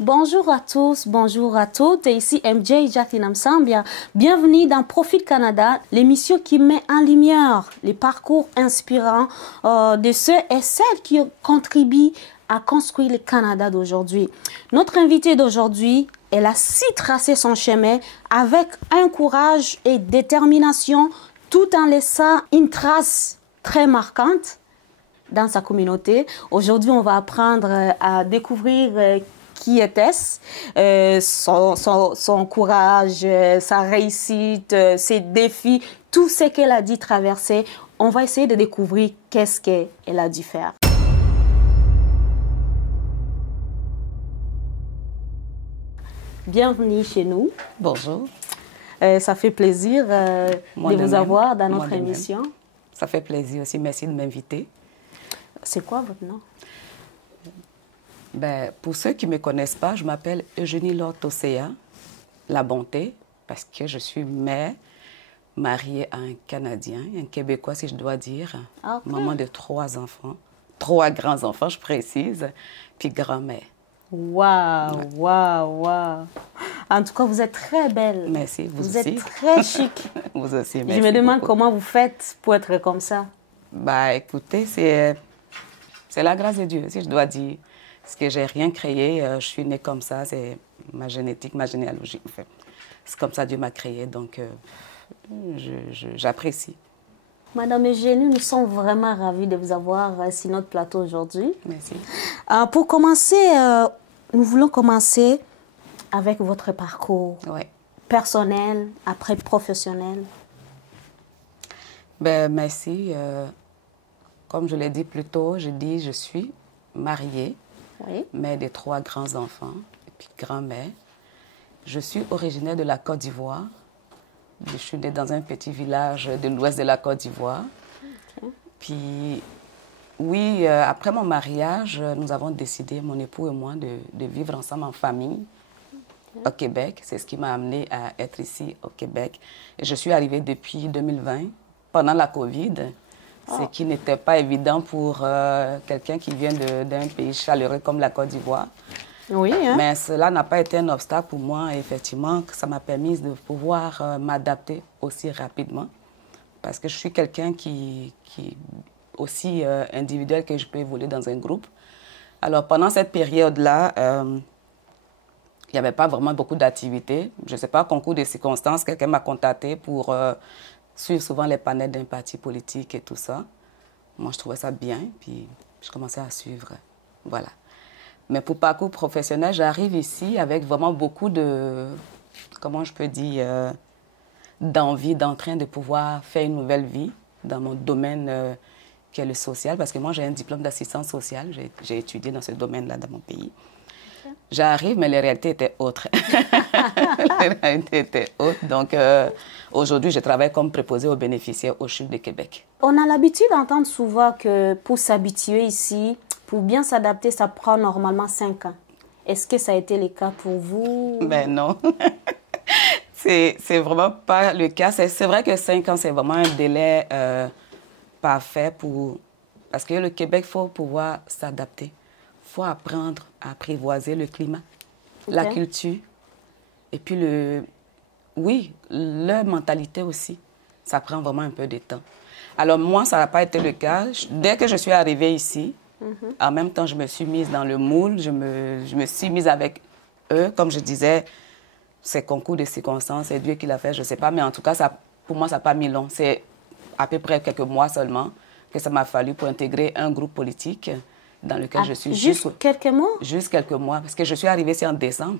Bonjour à tous, bonjour à toutes. Et ici MJ Jacqueline Sambia. Bienvenue dans Profil Canada, l'émission qui met en lumière les parcours inspirants de ceux et celles qui contribuent à construire le Canada d'aujourd'hui. Notre invité d'aujourd'hui, elle a su tracer son chemin avec un courage et détermination tout en laissant une trace très marquante dans sa communauté. Aujourd'hui, on va apprendre à découvrir qui était-ce, son courage, sa réussite, ses défis, tout ce qu'elle a dû traverser. On va essayer de découvrir qu'est-ce qu'elle a dû faire. Bienvenue chez nous. Bonjour. Ça fait plaisir de vous avoir dans notre émission. Ça fait plaisir aussi. Merci de m'inviter. C'est quoi votre nom? Ben, pour ceux qui ne me connaissent pas, je m'appelle Eugénie Lord-Océa, la bonté, parce que je suis mère, mariée à un Canadien, un Québécois si je dois dire, Okay. Maman de 3 enfants, 3 grands-enfants je précise, puis grand-mère. Waouh, waouh, waouh. En tout cas, vous êtes très belle. Merci, vous aussi. Vous êtes très chic. Vous aussi, merci. Je me demande beaucoup. comment vous faites pour être comme ça. Bah, écoutez, c'est la grâce de Dieu, si je dois dire. Parce que j'ai rien créé, je suis née comme ça, c'est ma génétique, ma généalogie. En fait. C'est comme ça Dieu m'a créée, donc j'apprécie. Madame Eugénie, nous sommes vraiment ravis de vous avoir sur notre plateau aujourd'hui. Merci. Pour commencer, nous voulons commencer avec votre parcours personnel, après professionnel. Ben, merci. Comme je l'ai dit plus tôt, je suis mariée. Oui. Mère de 3 grands-enfants et puis grand-mère. Je suis originaire de la Côte d'Ivoire. Je suis née dans un petit village de l'ouest de la Côte d'Ivoire. Okay. Puis, oui, après mon mariage, nous avons décidé, mon époux et moi, de vivre ensemble en famille au Québec. C'est ce qui m'a amenée à être ici au Québec. Et je suis arrivée depuis 2020, pendant la COVID. Ce qui n'était pas évident pour quelqu'un qui vient d'un pays chaleureux comme la Côte d'Ivoire. Oui, hein? Mais cela n'a pas été un obstacle pour moi. Effectivement, ça m'a permis de pouvoir m'adapter aussi rapidement. Parce que je suis quelqu'un qui aussi individuel, que je peux évoluer dans un groupe. Alors, pendant cette période-là, il n'y avait pas vraiment beaucoup d'activités. Je ne sais pas, concours de circonstances, quelqu'un m'a contacté pour suivre souvent les panels d'un parti politique et tout ça. Moi, je trouvais ça bien, puis je commençais à suivre. Voilà. Mais pour parcours professionnel, j'arrive ici avec vraiment beaucoup de, comment je peux dire, d'envie, d'entrain de pouvoir faire une nouvelle vie dans mon domaine qui est le social, parce que moi, j'ai un diplôme d'assistance sociale. J'ai étudié dans ce domaine-là dans mon pays. J'arrive, mais les réalités étaient autres. Les réalités étaient autres. Donc, aujourd'hui, je travaille comme préposée aux bénéficiaires au CHUV de Québec. On a l'habitude d'entendre souvent que pour s'habituer ici, pour bien s'adapter, ça prend normalement 5 ans. Est-ce que ça a été le cas pour vous? Ben non. C'est vraiment pas le cas. C'est vrai que 5 ans, c'est vraiment un délai parfait pour... Parce que le Québec, il faut pouvoir s'adapter. Il faut apprendre à apprivoiser le climat, la culture, et puis leur mentalité aussi. Ça prend vraiment un peu de temps. Alors moi, ça n'a pas été le cas. Dès que je suis arrivée ici, en même temps, je me suis mise dans le moule, je me suis mise avec eux. Comme je disais, c'est concours de circonstances, c'est Dieu qui l'a fait, je ne sais pas. Mais en tout cas, pour moi, ça n'a pas mis long. C'est à peu près quelques mois seulement que ça m'a fallu pour intégrer un groupe politique dans lequel je suis. Juste quelques mois? Juste quelques mois, parce que je suis arrivée ici en décembre.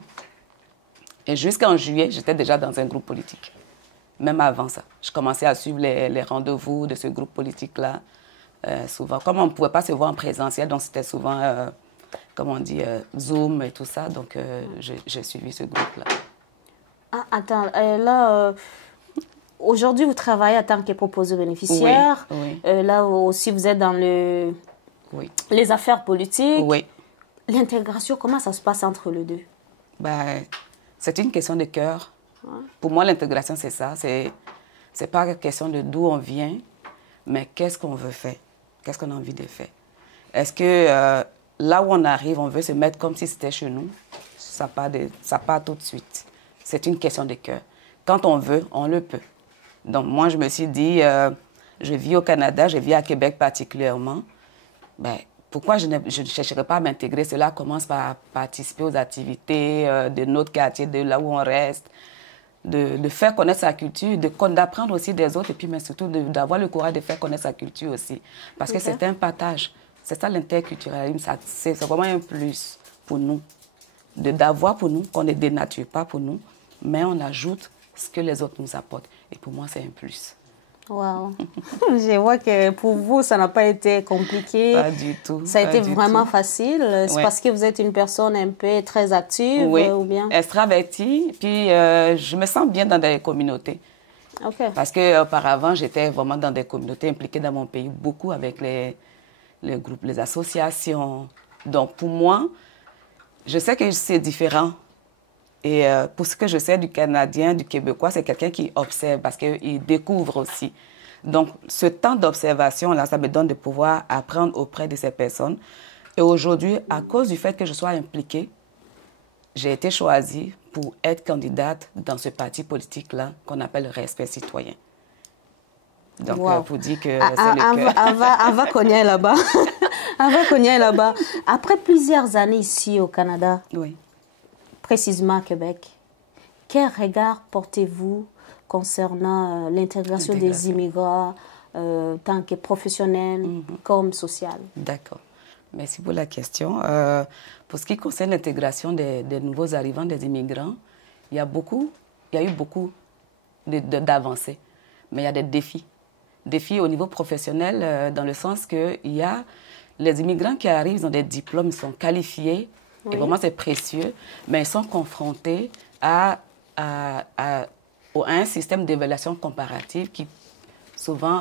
Et jusqu'en juillet, j'étais déjà dans un groupe politique. Même avant ça. Je commençais à suivre les rendez-vous de ce groupe politique-là. Souvent, comme on ne pouvait pas se voir en présentiel, donc c'était souvent, comme on dit, Zoom et tout ça. Donc, j'ai suivi ce groupe-là. Ah, attends, là... Aujourd'hui, vous travaillez en tant que proposé bénéficiaire. Oui, là aussi, vous êtes dans les affaires politiques. Oui. L'intégration, comment ça se passe entre les deux? Ben, c'est une question de cœur. Ouais. Pour moi, l'intégration, c'est ça. C'est pas une question de d'où on vient, mais qu'est-ce qu'on veut faire? Qu'est-ce qu'on a envie de faire? Est-ce que là où on arrive, on veut se mettre comme si c'était chez nous? ça part tout de suite. C'est une question de cœur. Quand on veut, on le peut. Donc, moi, je me suis dit, je vis au Canada, je vis à Québec particulièrement. Ben, pourquoi je ne chercherai pas à m'intégrer? Cela commence par participer aux activités de notre quartier, de là où on reste, de faire connaître sa culture, d'apprendre aussi des autres, et puis mais surtout d'avoir le courage de faire connaître sa culture aussi. Parce que c'est un partage. C'est ça l'interculturalisme, c'est vraiment un plus pour nous. D'avoir pour nous, qu'on ne dénature pas pour nous, mais on ajoute ce que les autres nous apportent. Et pour moi, c'est un plus. Wow. Je vois que pour vous, ça n'a pas été compliqué. Pas du tout. Ça a été vraiment facile. C'est parce que vous êtes une personne un peu très active ou bien? Extravertie. Puis je me sens bien dans des communautés. Okay. Parce qu'auparavant, j'étais vraiment dans des communautés impliquées dans mon pays, beaucoup avec les groupes, les associations. Donc pour moi, je sais que c'est différent. Et pour ce que je sais du Canadien, du Québécois, c'est quelqu'un qui observe parce qu'il découvre aussi. Donc, ce temps d'observation-là, ça me donne de pouvoir apprendre auprès de ces personnes. Et aujourd'hui, à cause du fait que je sois impliquée, j'ai été choisie pour être candidate dans ce parti politique-là qu'on appelle le Respect citoyen. Donc, pour dire que c'est le cœur. On va cogner là-bas. On va cogner là-bas. Après plusieurs années ici au Canada, oui, précisément à Québec, quel regard portez-vous concernant l'intégration des immigrants tant que professionnels comme social? D'accord. Merci pour la question. Pour ce qui concerne l'intégration des nouveaux arrivants, des immigrants, il y a eu beaucoup d'avancées, mais il y a des défis. Défis au niveau professionnel dans le sens qu'il y a les immigrants qui arrivent, ils ont des diplômes, ils sont qualifiés, et vraiment c'est précieux, mais ils sont confrontés à un système d'évaluation comparative qui souvent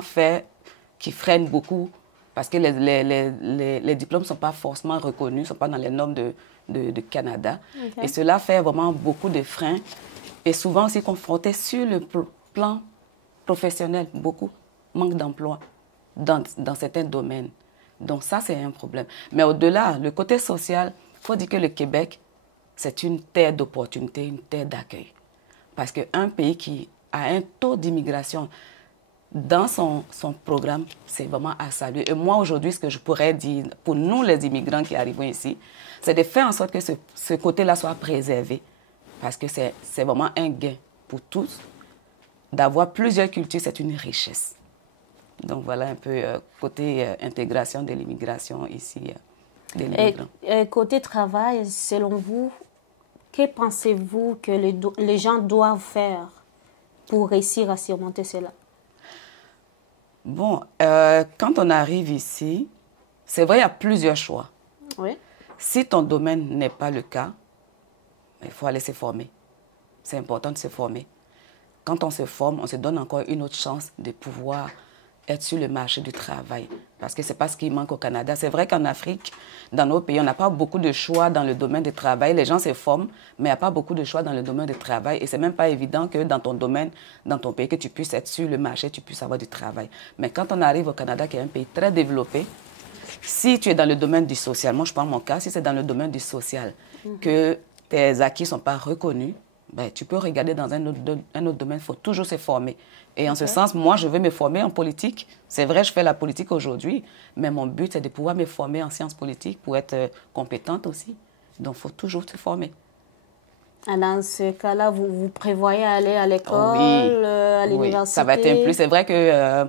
qui freine beaucoup parce que les diplômes ne sont pas forcément reconnus, ne sont pas dans les normes de Canada. Okay. Et cela fait vraiment beaucoup de freins et souvent aussi confrontés sur le plan professionnel, beaucoup manque d'emploi dans certains domaines. Donc ça, c'est un problème. Mais au-delà, le côté social, il faut dire que le Québec, c'est une terre d'opportunités, une terre d'accueil. Parce qu'un pays qui a un taux d'immigration dans son programme, c'est vraiment à saluer. Et moi, aujourd'hui, ce que je pourrais dire pour nous, les immigrants qui arrivons ici, c'est de faire en sorte que ce côté-là soit préservé. Parce que c'est vraiment un gain pour tous. D'avoir plusieurs cultures, c'est une richesse. Donc voilà un peu côté intégration de l'immigration ici, des immigrants. Et côté travail, selon vous, que pensez-vous que les gens doivent faire pour réussir à surmonter cela? Bon, quand on arrive ici, c'est vrai, il y a plusieurs choix. Oui. Si ton domaine n'est pas le cas, il faut aller se former. C'est important de se former. Quand on se forme, on se donne encore une autre chance de pouvoir être sur le marché du travail. Parce que ce n'est pas ce qui manque au Canada. C'est vrai qu'en Afrique, dans nos pays, on n'a pas beaucoup de choix dans le domaine du travail. Les gens se forment, mais il n'y a pas beaucoup de choix dans le domaine du travail. Et ce n'est même pas évident que dans ton domaine, dans ton pays, que tu puisses être sur le marché, tu puisses avoir du travail. Mais quand on arrive au Canada, qui est un pays très développé, si tu es dans le domaine du social, moi je prends mon cas, si c'est dans le domaine du social, que tes acquis ne sont pas reconnus, ben, tu peux regarder dans un autre domaine, il faut toujours se former. Et en ce sens, moi, je veux me former en politique. C'est vrai, je fais la politique aujourd'hui, mais mon but, c'est de pouvoir me former en sciences politiques pour être compétente aussi. Donc, il faut toujours se former. Et dans ce cas-là, vous prévoyez aller à l'école, à l'université? Oui, ça va être un plus. C'est vrai que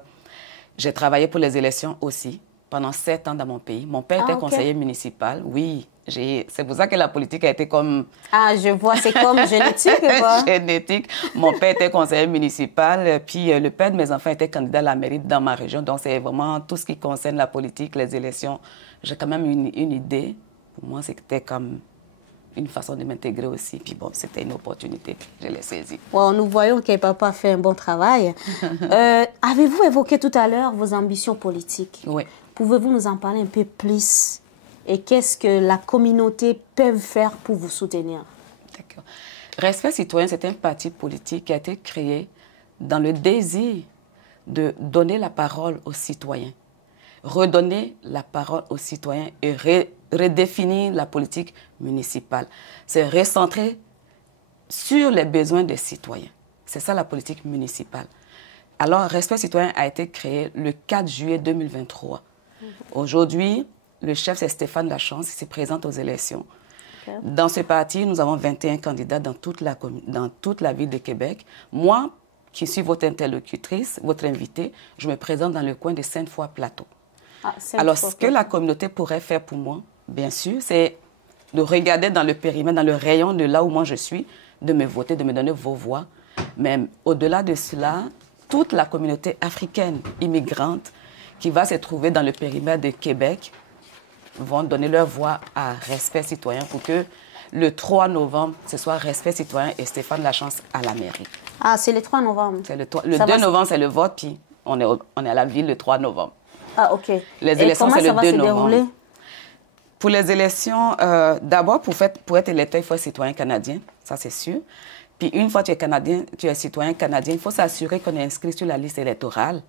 j'ai travaillé pour les élections aussi, pendant 7 ans dans mon pays. Mon père était conseiller municipal, oui. C'est pour ça que la politique a été comme... Ah, je vois, c'est comme génétique, quoi. Génétique. Mon père était conseiller municipal, puis le père de mes enfants était candidat à la mairie dans ma région. Donc, c'est vraiment tout ce qui concerne la politique, les élections. J'ai quand même une idée. Pour moi, c'était comme une façon de m'intégrer aussi. Puis bon, c'était une opportunité. Je l'ai saisie. Bon, nous voyons que papa fait un bon travail. Avez-vous évoqué tout à l'heure vos ambitions politiques? Oui. Pouvez-vous nous en parler un peu plus? Et qu'est-ce que la communauté peut faire pour vous soutenir? D'accord. Respect citoyen, c'est un parti politique qui a été créé dans le désir de donner la parole aux citoyens, redonner la parole aux citoyens et redéfinir la politique municipale. C'est recentrer sur les besoins des citoyens. C'est ça la politique municipale. Alors, Respect citoyen a été créé le 4 juillet 2023. Aujourd'hui, le chef, c'est Stéphane Lachance, il se présente aux élections. Okay. Dans ce parti, nous avons 21 candidats dans toute la ville de Québec. Moi, qui suis votre interlocutrice, votre invitée, je me présente dans le coin de Sainte-Foy-Plateau. Alors, ce que la communauté pourrait faire pour moi, bien sûr, c'est de regarder dans le périmètre, dans le rayon de là où moi je suis, de me voter, de me donner vos voix. Mais au-delà de cela, toute la communauté africaine immigrante qui va se trouver dans le périmètre de Québec vont donner leur voix à Respect citoyen pour que le 3 novembre, ce soit Respect citoyen et Stéphane Lachance à la mairie. Ah, c'est le 3 novembre. Le 2 novembre, c'est le vote, puis on est à la ville le 3 novembre. Ah, OK. Les élections, c'est le 2 novembre. Pour les élections, d'abord, pour être électeur, il faut être citoyen canadien, ça c'est sûr. Puis une fois que tu es citoyen canadien, il faut s'assurer qu'on est inscrit sur la liste électorale.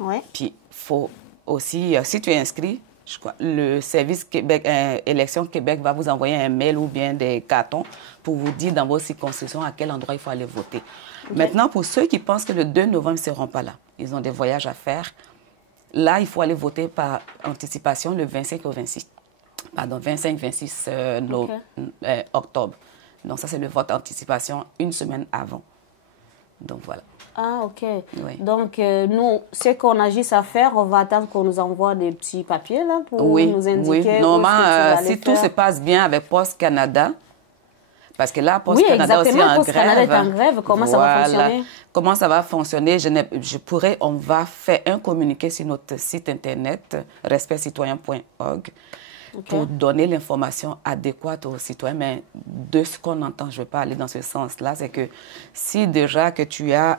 Ouais. Puis il faut aussi, si tu es inscrit, je crois, le service Québec, Élections Québec va vous envoyer un mail ou bien des cartons pour vous dire dans vos circonscriptions à quel endroit il faut aller voter. Okay. Maintenant, pour ceux qui pensent que le 2 novembre, ils ne seront pas là, ils ont des voyages à faire, là, il faut aller voter par anticipation le 25 au 26. Pardon, 25-26 octobre. Donc, ça, c'est le vote anticipation une semaine avant. Donc, voilà. Ah, OK. Oui. Donc, nous, ce qu'on a juste à faire, on va attendre qu'on nous envoie des petits papiers là, pour nous indiquer. Oui, normalement, si tout se passe bien avec Post Canada, parce que là, Post Canada aussi en Post grève. Canada est en grève. Comment ça va fonctionner? Comment ça va fonctionner? On va faire un communiqué sur notre site internet, respectcitoyen.org. Okay. Pour donner l'information adéquate aux citoyens. Mais de ce qu'on entend, je ne vais pas aller dans ce sens-là, c'est que si déjà que tu as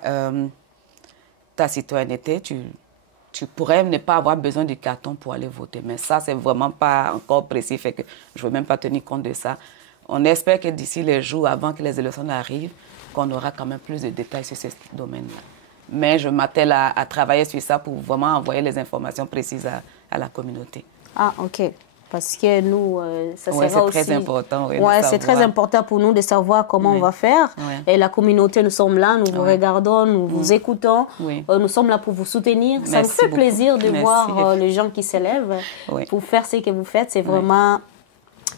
ta citoyenneté, tu pourrais ne pas avoir besoin du carton pour aller voter. Mais ça, c'est vraiment pas encore précis, fait que je ne veux même pas tenir compte de ça. On espère que d'ici les jours avant que les élections arrivent, qu'on aura quand même plus de détails sur ce domaine-là. Mais je m'attelle à travailler sur ça pour vraiment envoyer les informations précises à la communauté. Ah, OK. Parce que nous, ça sera aussi... c'est très important. Oui, c'est très important pour nous de savoir comment on va faire. Et la communauté, nous sommes là, nous vous regardons, nous vous écoutons. Nous sommes là pour vous soutenir. Ça nous fait plaisir de voir les gens qui s'élèvent pour faire ce que vous faites. C'est vraiment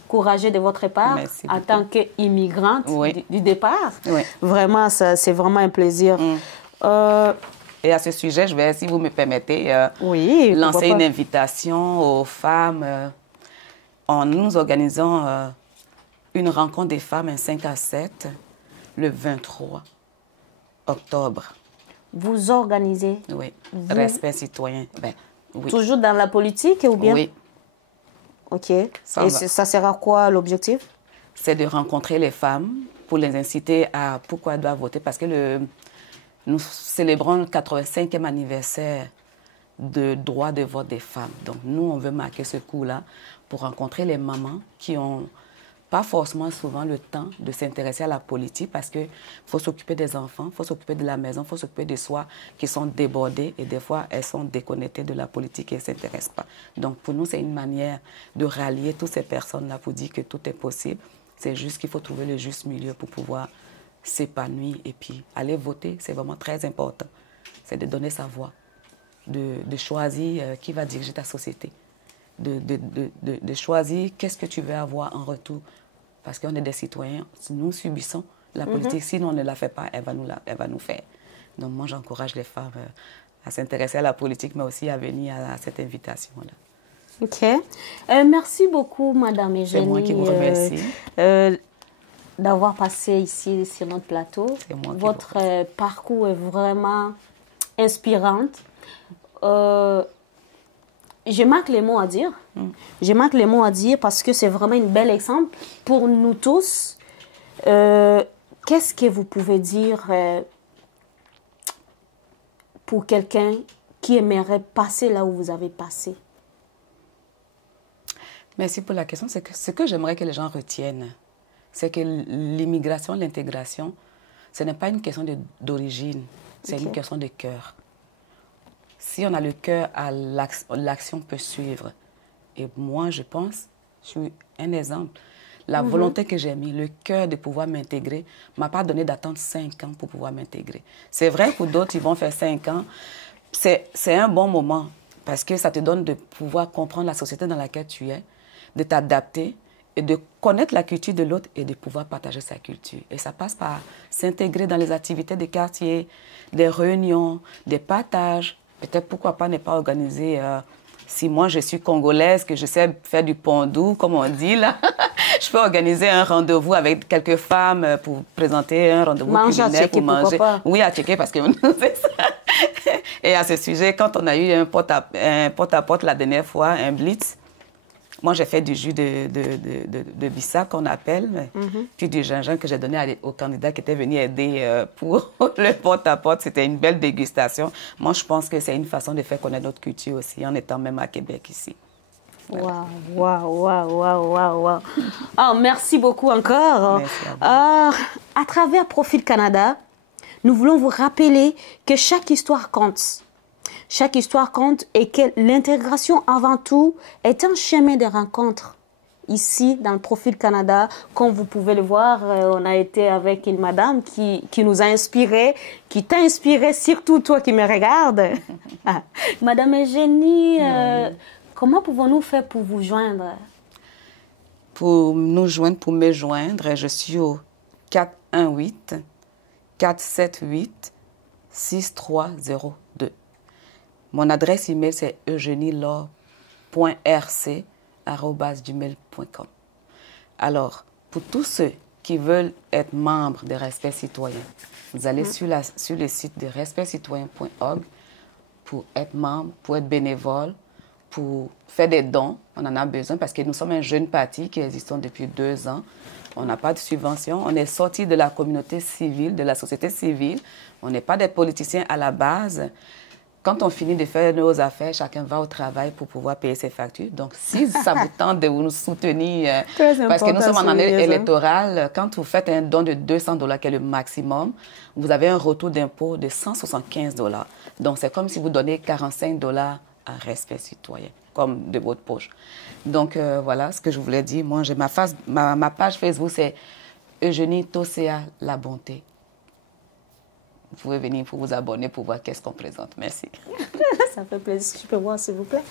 courageux de votre part en tant qu'immigrante du départ. Vraiment, c'est vraiment un plaisir. Et à ce sujet, je vais, si vous me permettez, lancer une invitation aux femmes. Nous organisons une rencontre des femmes un 5 à 7 le 23 octobre. Vous organisez? Oui. Respect citoyen. Toujours dans la politique ou bien? Oui. OK. Et ça sera quoi l'objectif? C'est de rencontrer les femmes pour les inciter à pourquoi elles doivent voter. Parce que nous célébrons le 85e anniversaire de droit de vote des femmes. Donc, nous, on veut marquer ce coup-là pour rencontrer les mamans qui n'ont pas forcément souvent le temps de s'intéresser à la politique parce qu'il faut s'occuper des enfants, il faut s'occuper de la maison, il faut s'occuper de soi qui sont débordées et des fois, elles sont déconnectées de la politique et ne s'intéressent pas. Donc, pour nous, c'est une manière de rallier toutes ces personnes-là pour dire que tout est possible. C'est juste qu'il faut trouver le juste milieu pour pouvoir s'épanouir et puis aller voter, c'est vraiment très important. C'est de donner sa voix, de choisir qui va diriger ta société, de choisir qu'est-ce que tu veux avoir en retour. Parce qu'on est des citoyens, nous subissons la politique. Si on ne la fait pas, elle va nous faire. Donc moi, j'encourage les femmes à s'intéresser à la politique, mais aussi à venir à cette invitation-là. OK. Merci beaucoup, Madame Eugénie. C'est moi qui vous remercie. D'avoir passé ici sur notre plateau. Votre parcours est vraiment inspirant. Je manque les mots à dire. Je manque les mots à dire parce que c'est vraiment un bel exemple pour nous tous. Qu'est-ce que vous pouvez dire pour quelqu'un qui aimerait passer là où vous avez passé? Merci pour la question. Ce que j'aimerais que les gens retiennent, c'est que l'immigration, l'intégration, ce n'est pas une question d'origine, c'est une question de cœur. Si on a le cœur, l'action peut suivre. Et moi, je pense Je suis un exemple. La volonté que j'ai mis, le cœur de pouvoir m'intégrer, m'a pas donné d'attendre 5 ans pour pouvoir m'intégrer. C'est vrai, pour d'autres, ils vont faire 5 ans. C'est un bon moment parce que ça te donne de pouvoir comprendre la société dans laquelle tu es, de t'adapter et de connaître la culture de l'autre et de pouvoir partager sa culture. Et ça passe par s'intégrer dans les activités des quartiers, des réunions, des partages. Peut-être pourquoi pas ne pas organiser... si moi je suis congolaise, que je sais faire du pondou, comme on dit là, je peux organiser un rendez-vous avec quelques femmes pour présenter un rendez-vous culinaire pour manger. Oui, à checker parce que c'est ça. Et à ce sujet, quand on a eu un porte-à-porte la dernière fois, un blitz, moi j'ai fait du jus de bissap qu'on appelle, puis du gingembre que j'ai donné aux candidats qui étaient venus aider pour le porte-à-porte. C'était une belle dégustation. Moi, je pense que c'est une façon de faire connaître notre culture aussi, en étant même à Québec ici. Waouh, waouh, waouh, waouh, waouh. Oh, merci beaucoup encore. Merci à vous. À travers Profil Canada, nous voulons vous rappeler que chaque histoire compte. Chaque histoire compte et que l'intégration, avant tout, est un chemin de rencontre. Ici, dans le Profil Canada, comme vous pouvez le voir, on a été avec une madame qui nous a inspirés, qui t'a inspiré, surtout toi qui me regardes. Madame Eugénie, comment pouvons-nous faire pour vous joindre? Pour nous joindre, pour me joindre, je suis au 418-478-6302. Mon adresse email, c'est eugenielaure.rc@gmail.com. Alors, pour tous ceux qui veulent être membres de Respect Citoyen, vous allez sur le site de respectcitoyen.org pour être membre, pour être bénévole, pour faire des dons. On en a besoin parce que nous sommes un jeune parti qui existe depuis 2 ans. On n'a pas de subvention. On est sorti de la communauté civile, de la société civile. On n'est pas des politiciens à la base. Quand on finit de faire nos affaires, chacun va au travail pour pouvoir payer ses factures. Donc, si ça vous tente de nous soutenir, parce que nous sommes en année électorale, quand vous faites un don de $200, qui est le maximum, vous avez un retour d'impôt de $175. Donc, c'est comme si vous donnez $45 à Respect Citoyen, comme de votre poche. Donc, voilà ce que je voulais dire. Moi, j'ai ma page Facebook, c'est Eugénie Tosea La Bonté. Vous pouvez venir pour vous abonner pour voir qu'est-ce qu'on présente. Merci. Ça fait plaisir. Je peux voir, s'il vous plaît.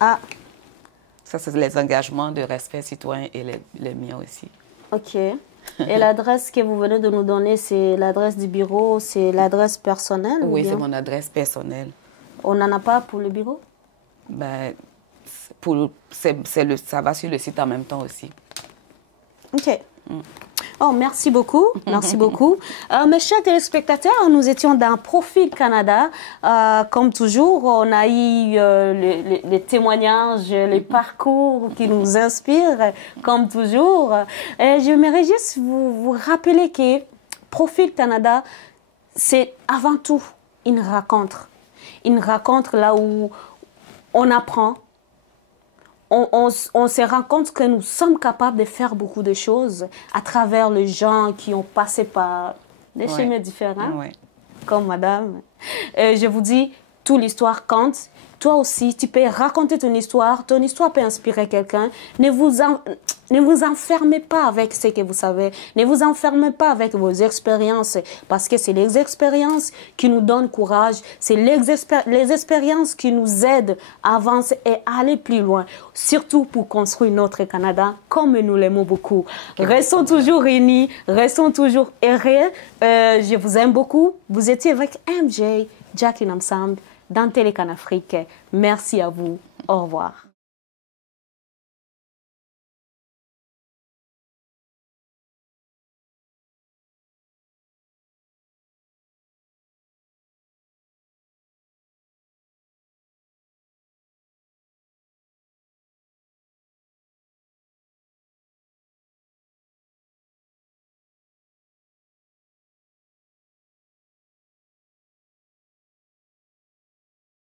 Ah. Ça, c'est les engagements de Respect Citoyen et les miens aussi. OK. Et l'adresse que vous venez de nous donner, c'est l'adresse du bureau, c'est l'adresse personnelle? Oui, c'est mon adresse personnelle. On n'en a pas pour le bureau? Ben, ça va sur le site en même temps aussi. OK. Oh, merci beaucoup. Merci beaucoup. Mes chers téléspectateurs, nous étions dans Profil Canada. Comme toujours, on a eu les témoignages, les parcours qui nous inspirent, comme toujours. Et j'aimerais juste vous rappeler que Profil Canada, c'est avant tout une rencontre. Une rencontre là où on apprend. On se rend compte que nous sommes capables de faire beaucoup de choses à travers les gens qui ont passé par des chemins différents, comme madame. Je vous dis, toute l'histoire compte. Toi aussi, tu peux raconter ton histoire peut inspirer quelqu'un. Ne vous enfermez pas avec ce que vous savez. Ne vous enfermez pas avec vos expériences, parce que c'est les expériences qui nous donnent courage. C'est les expériences qui nous aident à avancer et à aller plus loin, surtout pour construire notre Canada comme nous l'aimons beaucoup. Restons toujours unis, restons toujours heureux. Je vous aime beaucoup. Vous étiez avec MJ, Jacqueline ensemble, dans Télécan Afrique. Merci à vous. Au revoir.